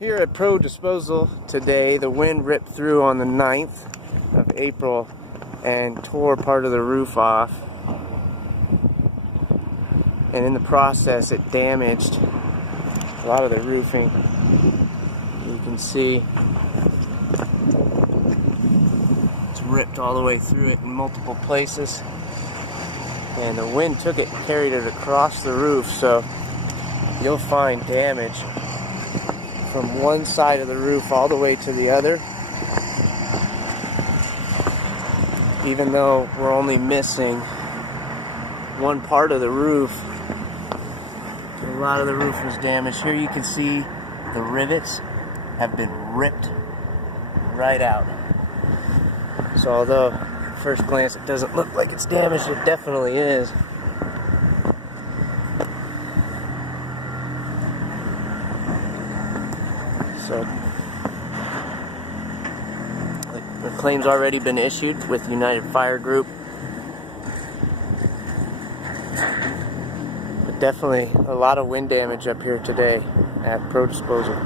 Here at Pro Disposal today, the wind ripped through on the 9th of April and tore part of the roof off. And in the process, it damaged a lot of the roofing. You can see it's ripped all the way through it in multiple places. And the wind took it and carried it across the roof, so you'll find damage from one side of the roof all the way to the other. Even though we're only missing one part of the roof, a lot of the roof was damaged. Here you can see the rivets have been ripped right out. So although at first glance it doesn't look like it's damaged, it definitely is. So the claim's already been issued with United Fire Group. But definitely a lot of wind damage up here today at Pro Disposal.